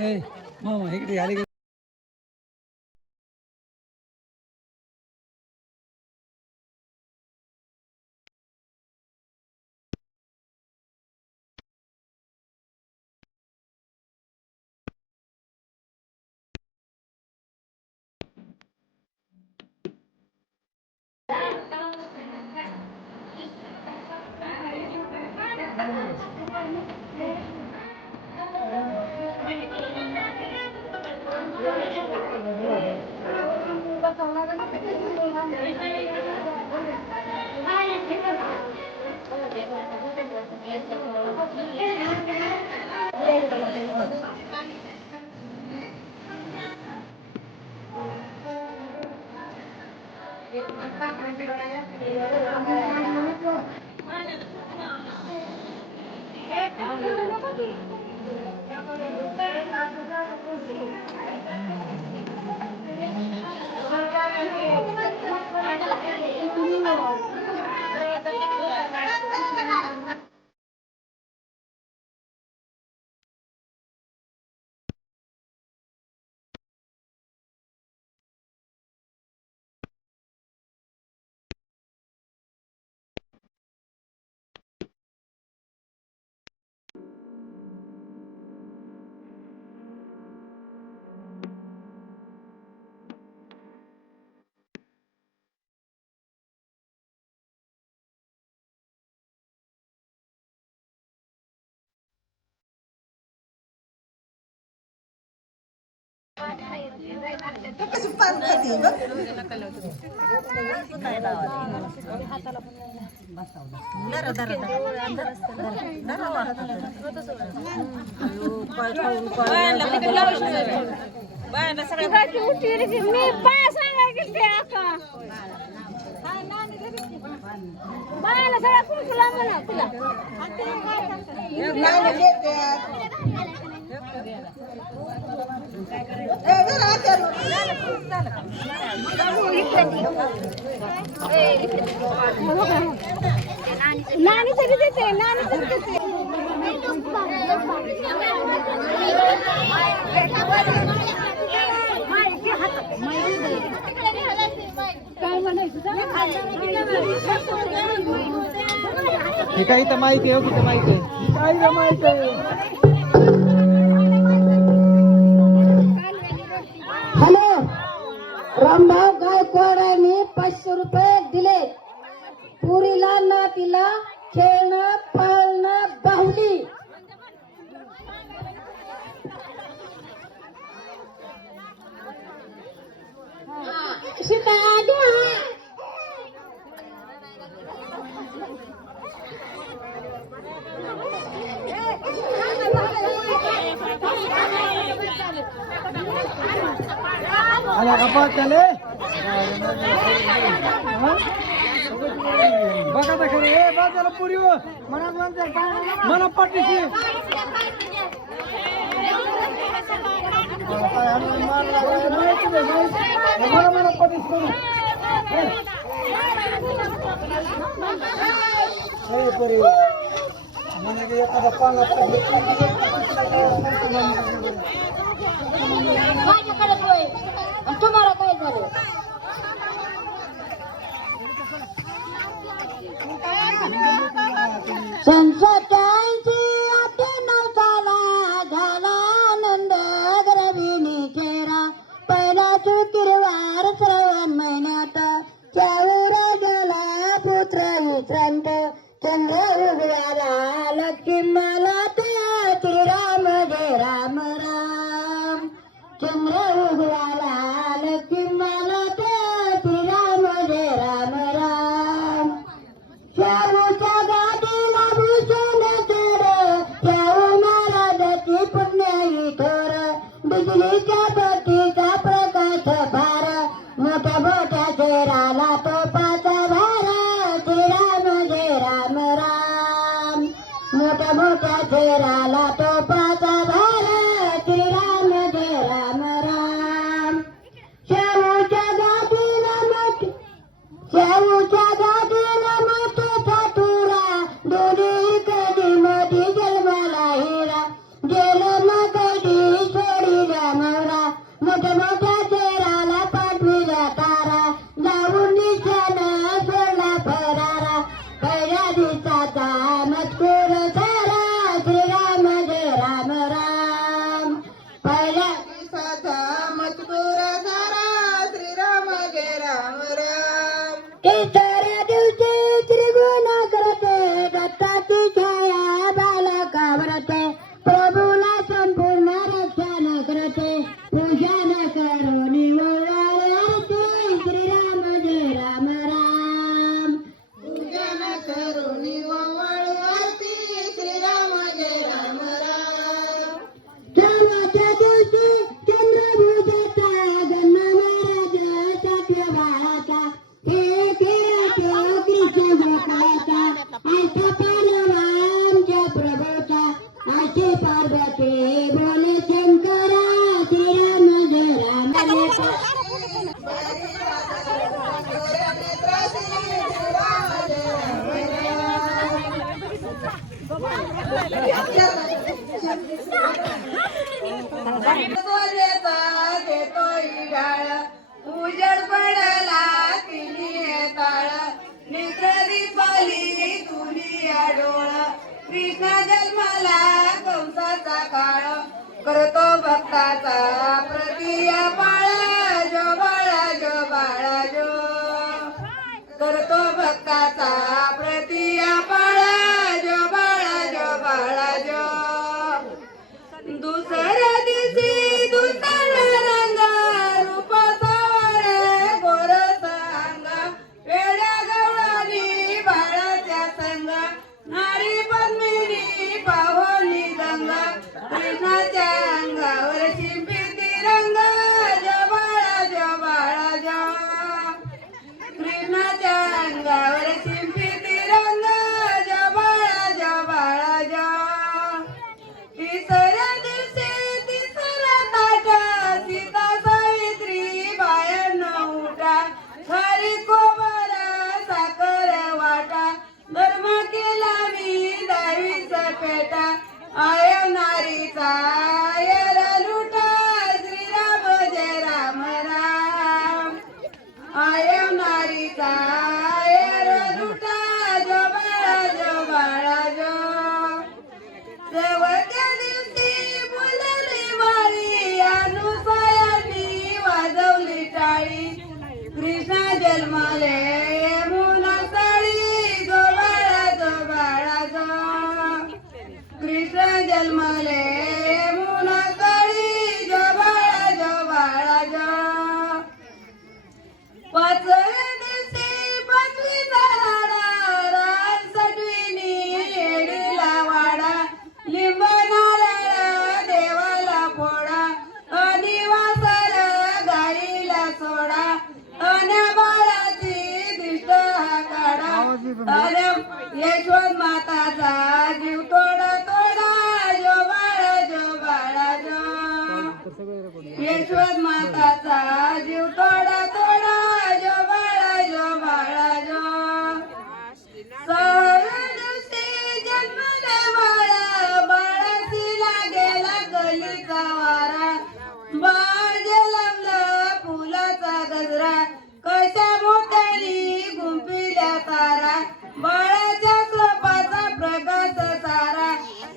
ए मामा इकडे आले. नानी तरी देते नानी तरी देते काही तर माहिती आहे, की माहिती आहे, काही माहिती आहे. हॅलो, रामभाऊ गायकवाडांनी 500 रुपये दिले. पुरीला नातीला खेळणं पाळणं बाहुली. आला गप्पा चाले बघा तर खरे बाजाला पुरी मला पाठीशी मला पाठीस करू म्हणजे एखादा पाला तुम्हाला काय झालं? संसारांची नवसाला झाला आनंद गरबिनी चेहरा. पहिला शुक्रवार श्रावण महिन्यात चाऊर गेला पुत्र विश्रांत. चंद्र उगवाला लक्ष्मीला त्या श्रीराम जय राम राम. चंद्र उगवाला लक्ष्मीला त्या श्रीराम जय राम राम. शाहूच्या गादीला भूषण चोर, शाहू महाराजाची पुण्याई थोर. बिजलीच्या बत्तीचा प्रकाश भार, मोठ्या मोठ्या शेराला तोपाचा भार. श्रीराम जय राम राम. मोठ्या मोठ्या शेराला तोपाचा भार. श्रीराम जय राम राम. शाहूच्या गादीला मोठी, शाहूच्या गादीला मोठे ठाकुरा. दोन्ही कधी मोठी जन्माला हिरा. गेलो ना कधी उजड पडला तिने काळ नेत्र दिपाली तुली डोळ कृष्ण जन्माला कंसाचा काळ करतो भक्ताचा प्रतिया बाळा जो बाळा जो बाळा जो करतो भक्ताचा प्रतिया बाळा जो बाळा जो बाळा जो दुसऱ्या दिवशी दुसरा रंग रूप सावळे गोर सांग वेड्या गवळणी बाळाच्या संग नारी पद्मिनी पाहोनी दंग कृष्णाच्या अंगावर शिंपी तिरंग जो बाळा जो बाळा जो कृष्णाच्या अंगावर शिंपी तिरंग जो बाळा जो बाळा जो तिसऱ्या दिवशी तिसरा ताट सीता सावित्री बाहेर उठा घरी कोबर साखर वाटा धर्म केला मी दहावीचा पेटा आय नारीचा आयर लुटा श्रीराम जय राम राम आय नारीचा आयर लुटा जो बाळा जो बाळा जो शेवटच्या दिवशी बोलली माळी अनुसयानी वाजवली टाळी कृष्ण जन्माले यमुना साडी जो बाळा जो बाळा जो कृष्ण जन्माले यमुना साडी जो बाळा जो बाळा जो पाचव्या दिवशी पाचवीचा राडा राज सटविनी येडीला वाडा लिंब नारळ देवाला फोडा अनिवासाला गाईला सोडा अन बाळाची दिष्ट हा काढा अन यशवंत माताचा जीव तोडा तोडा जो बाळा जो बाळा जो यशवंत माताचा जीव तोडा तोडा जो बाळा जो बाळा जो सहाव्या दिवशी जन्मले बाळा बाळाशीला गेला कलीचा वारा बाळ जलमलं फुलाचा गजरा कशा मोठ्यानी गुंफिल्या तारा बाळाच्या स्वपाचा प्रकाश सारा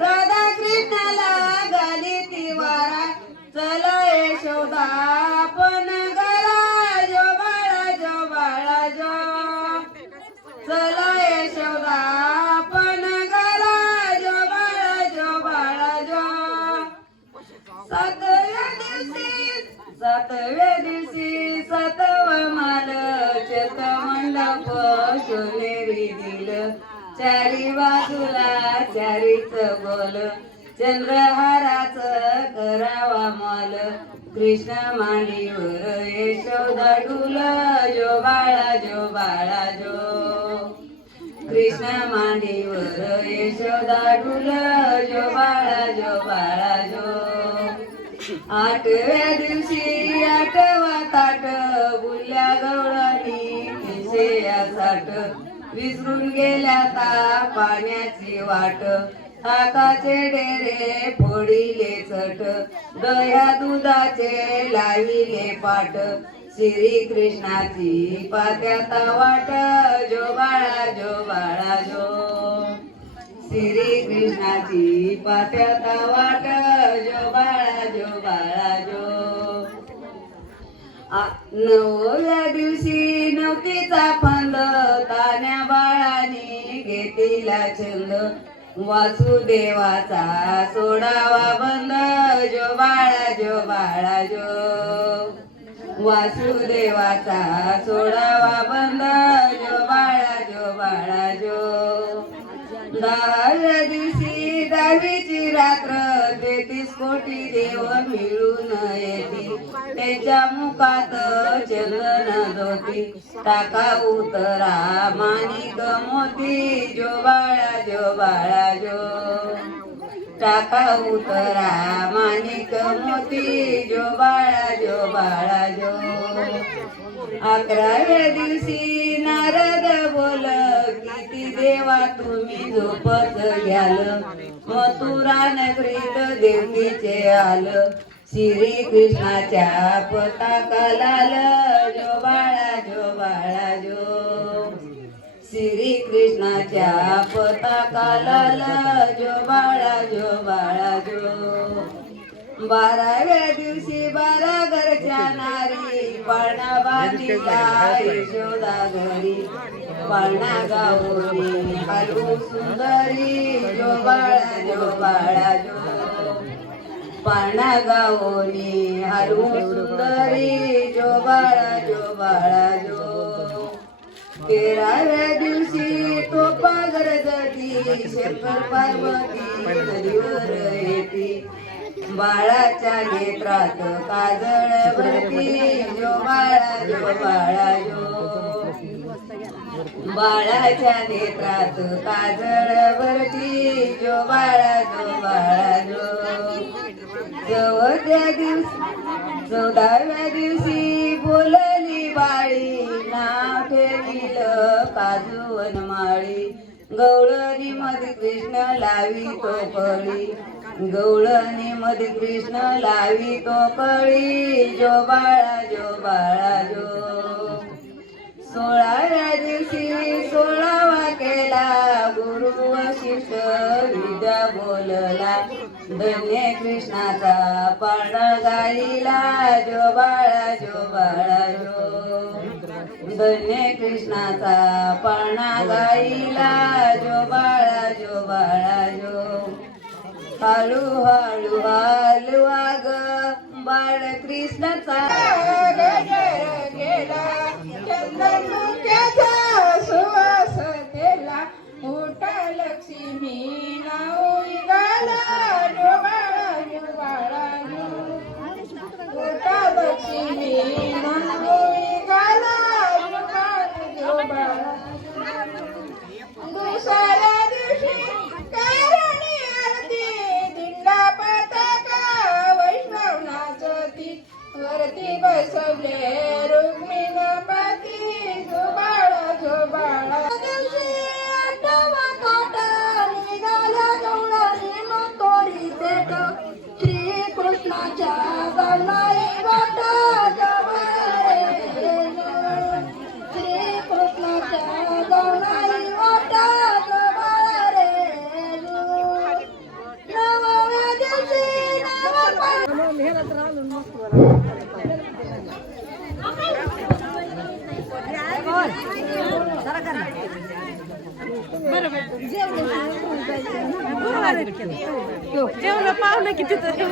राधा कृष्णाला गाली ती वारा चल यशोदा आपण घरा जो बाळा जो बाळा जो चल यशोदा आपण घरा जो बाळा जो बाळा जो सातव्या दिवशी सातव माल चेत मंडप सोनेरी दिल चारी बाजूला चारीच बोल चंद्रहाराच करावा माल कृष्ण मांडीवर यशोदा डुल जो बाळा जो बाळा जो कृष्ण मांडीवर यशोदा डुल जो बाळा जो बाळा जो आठव्या दिवशी आठवा ताट बुल्या गवळणी पिशेया साठ विसरून गेल्या ता पाण्याची वाट हाकाचे डेरे फोडिले चट दह्या दुधाचे लाविले पाट श्री कृष्णाची पात्याता वाट जो बाळा जो बाळा जो श्री कृष्णाची पात्याता वाट जो बाळा जो बाळा जो नवव्या दिवशी नवतीचा फंद तान्या बाळाने घेतला छंद वासुदेवाचा सोडावा बंद जो बाळा जो बाळा जो वासुदेवाचा सोडावा बंद जो बाळा जो बाळा जो 10व्या दिवशी 10वीची रात्र 33 कोटी देव मिळून येती त्याच्या मुखात चंदन धोती टाका उतरा माणिक मोती जो बाळा जो बाळा जो टाका उतरा माणिक मोती जो बाळा जो बाळा जो 11व्या दिवशी नारद बोल किती देवा तुम्ही झोपत घ्याल मथुरा नगरीत देवकीचे आल श्री कृष्णाच्या पताका लाल जो बाळा जो श्री कृष्णाच्या पताका लाल जो बाळा जो 12व्या दिवशी 12 घरच्या नारी पाळणा बांधिला यशोदा घरी पाळणा गावली हलवू सुंदरी जो बाळा जो पाळणा गावली हलवू सुंदरी जो बाळा जो 13व्या दिवशी टोपा गरजती शंकर पार्वती नदीवर येती बाळाच्या नेत्रात काजळ भरती जो बाळा जो बाळाच्या नेत्रात काजळ भरती जो बाळा जो 14व्या दिवशी बोलली बाळी नाव ठेविलं काजू वनमाळी गवळणी मध्ये कृष्ण लावी तो कळी गवळणी मध्ये कृष्ण लावी तो कळी जो बाळा जो 16व्या दिवशी 16वा केला गुरु वशिष्ठ विद्या बोलला धन्य कृष्णाचा पाळणा गाईला जो बाळा जो धन्य कृष्णाचा पाळणा गाईला जो बाळा जो हळू हळू ग बाळ कृष्णाचा गेला चंदनमुख्याचा सुवास केला मोठा लक्ष्मी नाव निघाला जो बाळा मोठा लक्ष्मी नाव निघाला जो बाळा दुसऱ्या दिवशी कारणी आरती दिंडा पताका वैष्णव नाचती वरती बसवले रुक्मिणपती जो बाळा दिवशी 8वा काटा निघाला गवळणी मथोरी पेट श्री कृष्णाच्या गवळणी वाट श्री कृष्णाच्या गवळणी वाट 9व्या दिवशी जेवढं पाहुणं किती तरी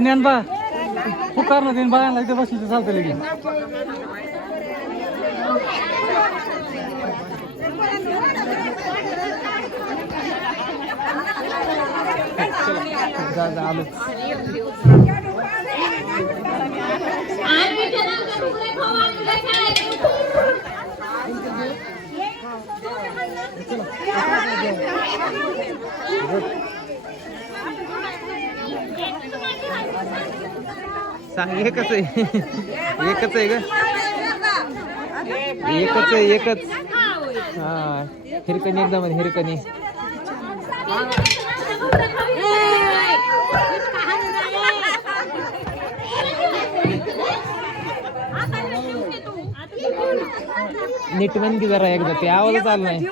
ज्ञानबा पुकार ना दिन बाळांना इथे बसली तर चालतं लगेच आलो सांग एकच आहे एकच आहे का एकच आहे एकच हा हिरकणी एकदम हिरकणी नीट म्हण की जरा एकदा ते आवाजच आलं नाही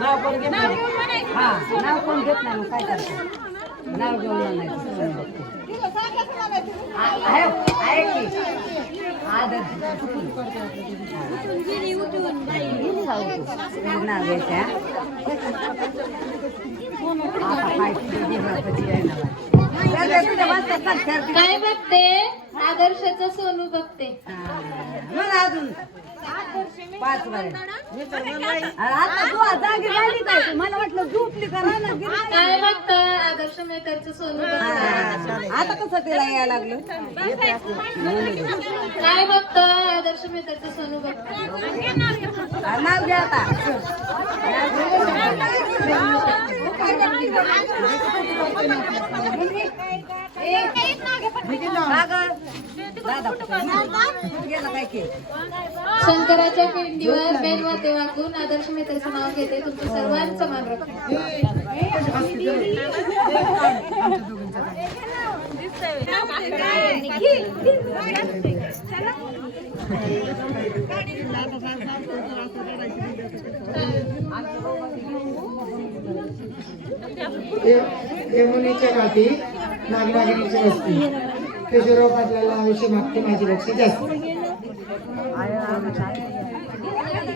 नाव कोण घेत नाही नाव कोण घेत नाही मग काय करतो नाव घेऊन नाही आहे की आदर्श नाव घ्यायचं काय बघते आदर्शाचं सोनू बघते मला अजून 5 वर्ष आता तू जागी झाली काय मला वाटलं झोपली का काय बघत आदर्श मेकरचं सोनू बघते आता कसं तिला यायला लागलं काय बघत आदर्श मेकरचं सोनू बघते नाव घ्या आता शंकराच्या पिंडीवर बेलवाते वाकून आदर्श मित्राचं नाव घेते तुमचं सर्वांचं मान राखते यमुनेच्या काठी नागनागिनीची वस्ती केशवराव पाटलाला आयुष्य मागते माझी लक्ष जास्त